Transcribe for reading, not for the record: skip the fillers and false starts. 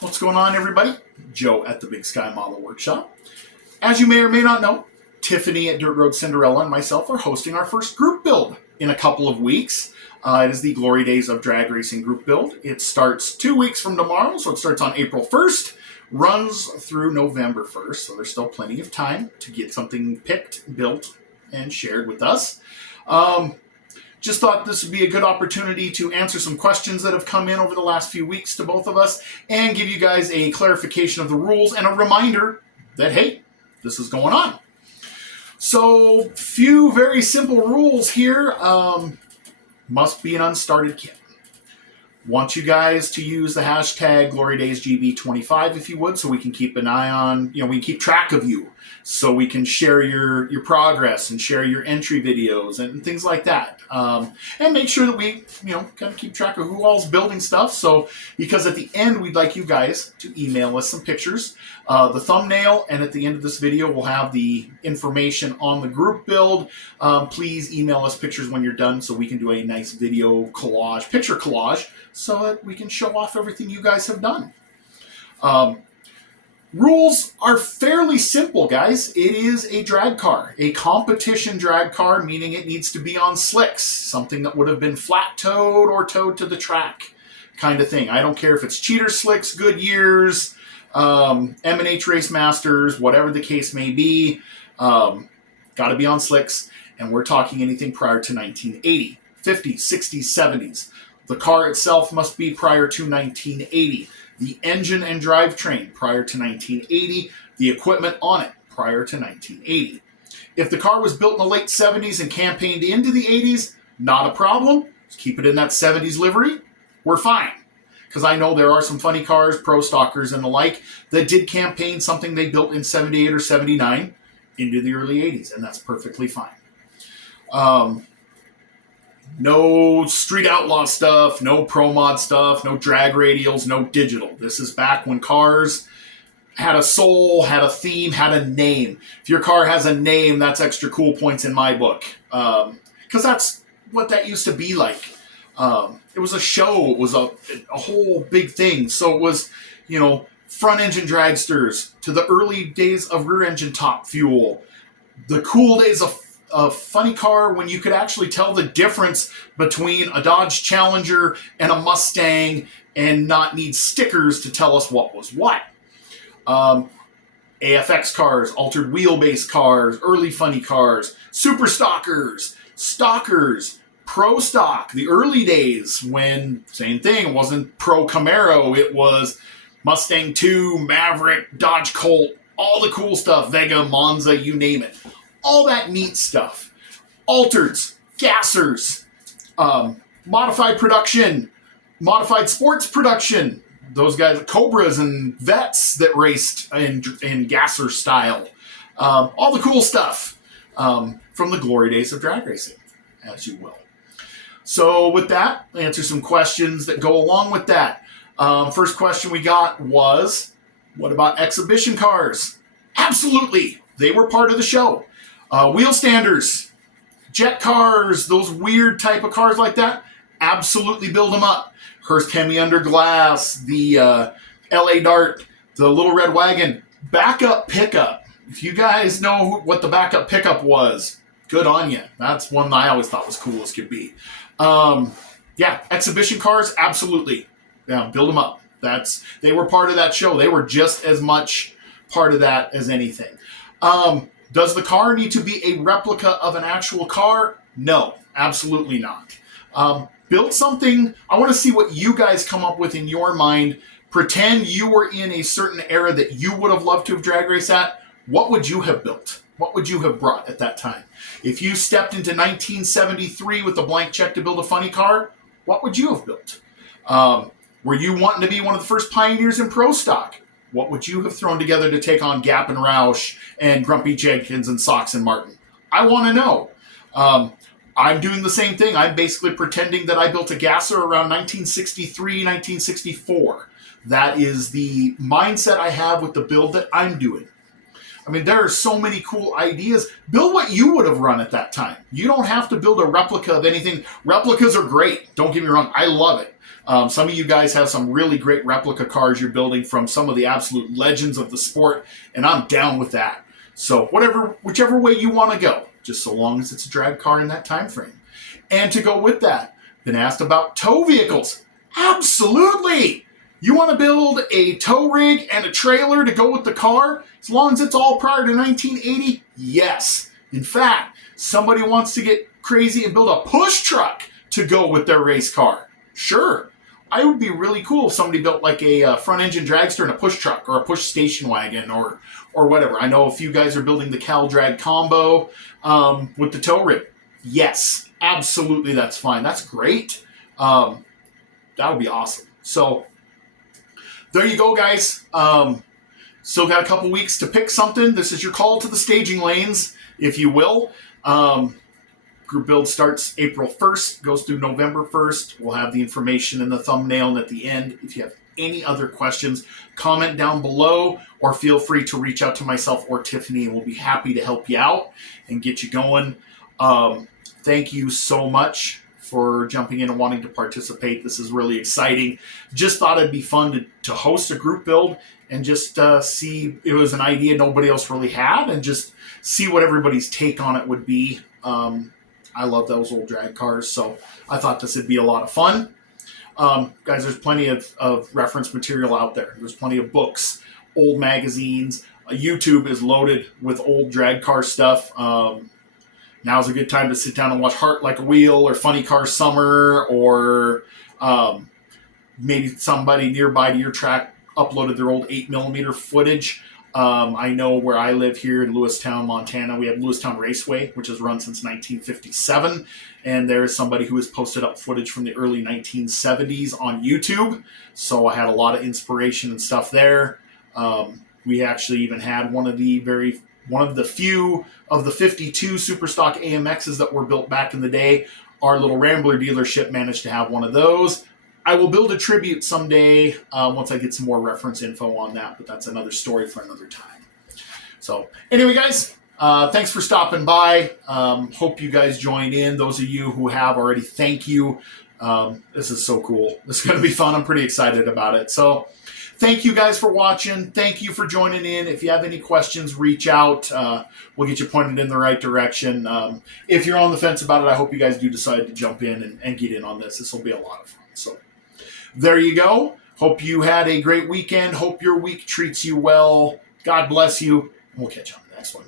What's going on, everybody? Joe at the Big Sky Model Workshop. As you may or may not know, Tiffany at Dirt Road Cinderella and myself are hosting our first group build in a couple of weeks. It is the Glory Days of Drag Racing group build. It starts 2 weeks from tomorrow, so it starts on April 1st, runs through November 1st, so there's still plenty of time to get something picked, built, and shared with us. Just thought this would be a good opportunity to answer some questions that have come in over the last few weeks to both of us and give you guys a clarification of the rules and a reminder that, hey, this is going on. So, few very simple rules here. Must be an unstarted kit. Want you guys to use the hashtag GloryDaysGB25 if you would, so we can keep an eye on, we can keep track of you, so we can share your progress and share your entry videos and things like that. And make sure that we, kind of keep track of who all's building stuff. So, because at the end, we'd like you guys to email us some pictures. The thumbnail, and at the end of this video, we'll have the information on the group build. Please email us pictures when you're done so we can do a nice video collage, picture collage, so that we can show off everything you guys have done. Rules are fairly simple, guys. It is a drag car, a competition drag car, meaning it needs to be on slicks, something that would have been flat-toed or towed to the track kind of thing. I don't care if it's cheater slicks, Goodyears, M&H Race Masters, whatever the case may be. Got to be on slicks, and we're talking anything prior to 1980, 50s, 60s, 70s. The car itself must be prior to 1980. The engine and drivetrain prior to 1980. The equipment on it prior to 1980. If the car was built in the late 70s and campaigned into the 80s, not a problem. Just keep it in that 70s livery. We're fine. Because I know there are some funny cars, pro stockers and the like, that did campaign something they built in 78 or 79 into the early 80s, and that's perfectly fine. No Street Outlaw stuff, no Pro Mod stuff, no drag radials, no digital. This is back when cars had a soul, had a theme, had a name. If your car has a name, that's extra cool points in my book. Because that's what that used to be like. It was a show. It was a whole big thing. So it was, front engine dragsters to the early days of rear engine top fuel. The cool days of a funny car when you could actually tell the difference between a Dodge Challenger and a Mustang and not need stickers to tell us what was what. AFX cars, altered wheelbase cars, early funny cars, super stockers, pro stock, the early days when, same thing, it wasn't pro Camaro, it was Mustang 2, Maverick, Dodge Colt, all the cool stuff, Vega, Monza, you name it. All that neat stuff. Altereds, gassers, modified production, modified sports production. Those guys, Cobras and Vets that raced in gasser style. All the cool stuff from the glory days of drag racing, as you will. So with that, I'll answer some questions that go along with that. First question we got was, what about exhibition cars? Absolutely. They were part of the show. Wheel standers, jet cars, those weird type of cars like that, absolutely build them up. Hearst Hemi Under Glass, the LA Dart, the Little Red Wagon, backup pickup. If you guys know what the backup pickup was, good on you. That's one that I always thought was cool as could be. Exhibition cars, absolutely. Yeah, build them up. They were part of that show. They were just as much part of that as anything. Does the car need to be a replica of an actual car? No, absolutely not. Build something. I want to see what you guys come up with in your mind. Pretend you were in a certain era that you would have loved to have drag race at. What would you have built? What would you have brought at that time? If you stepped into 1973 with a blank check to build a funny car, what would you have built? Were you wanting to be one of the first pioneers in pro stock? What would you have thrown together to take on Gap and Roush and Grumpy Jenkins and Sox and Martin? I want to know. I'm doing the same thing. I'm basically pretending that I built a gasser around 1963, 1964. That is the mindset I have with the build that I'm doing. I mean, there are so many cool ideas. Build what you would have run at that time. You don't have to build a replica of anything. Replicas are great. Don't get me wrong. I love it. Some of you guys have some really great replica cars you're building from some of the absolute legends of the sport, and I'm down with that. So whichever way you want to go, just so long as it's a drag car in that time frame. And to go with that, been asked about tow vehicles. Absolutely! You want to build a tow rig and a trailer to go with the car, as long as it's all prior to 1980? Yes. In fact, somebody wants to get crazy and build a push truck to go with their race car. Sure. I would be really cool if somebody built like a front engine dragster and a push truck or a push station wagon or whatever. I know a few guys are building the Cal Drag combo with the tow rig. Yes, absolutely, that's fine. That's great. That would be awesome. So there you go, guys. Still got a couple weeks to pick something. This is your call to the staging lanes, if you will. Group build starts April 1st, goes through November 1st. We'll have the information in the thumbnail and at the end. If you have any other questions, comment down below or feel free to reach out to myself or Tiffany, and we'll be happy to help you out and get you going. Thank you so much for jumping in and wanting to participate. This is really exciting. Just thought it'd be fun to host a group build and just see. It was an idea nobody else really had, and just see what everybody's take on it would be. I love those old drag cars, so I thought this would be a lot of fun. Guys, there's plenty of reference material out there. There's plenty of books, old magazines. YouTube is loaded with old drag car stuff. Now's a good time to sit down and watch Heart Like a Wheel or Funny Car Summer, or maybe somebody nearby to your track uploaded their old 8mm footage. I know where I live here in Lewistown, Montana, we have Lewistown Raceway, which has run since 1957. And there is somebody who has posted up footage from the early 1970s on YouTube. So I had a lot of inspiration and stuff there. We actually even had one of the few of the 52 Superstock AMXs that were built back in the day. Our little Rambler dealership managed to have one of those. I will build a tribute someday once I get some more reference info on that, but that's another story for another time. So anyway, guys, thanks for stopping by. Hope you guys join in. Those of you who have already, thank you. This is so cool. This is going to be fun. I'm pretty excited about it. So thank you guys for watching. Thank you for joining in. If you have any questions, reach out. We'll get you pointed in the right direction. If you're on the fence about it, I hope you guys do decide to jump in and get in on this. This will be a lot of fun. So there you go. Hope you had a great weekend. Hope your week treats you well. God bless you. And we'll catch you on the next one.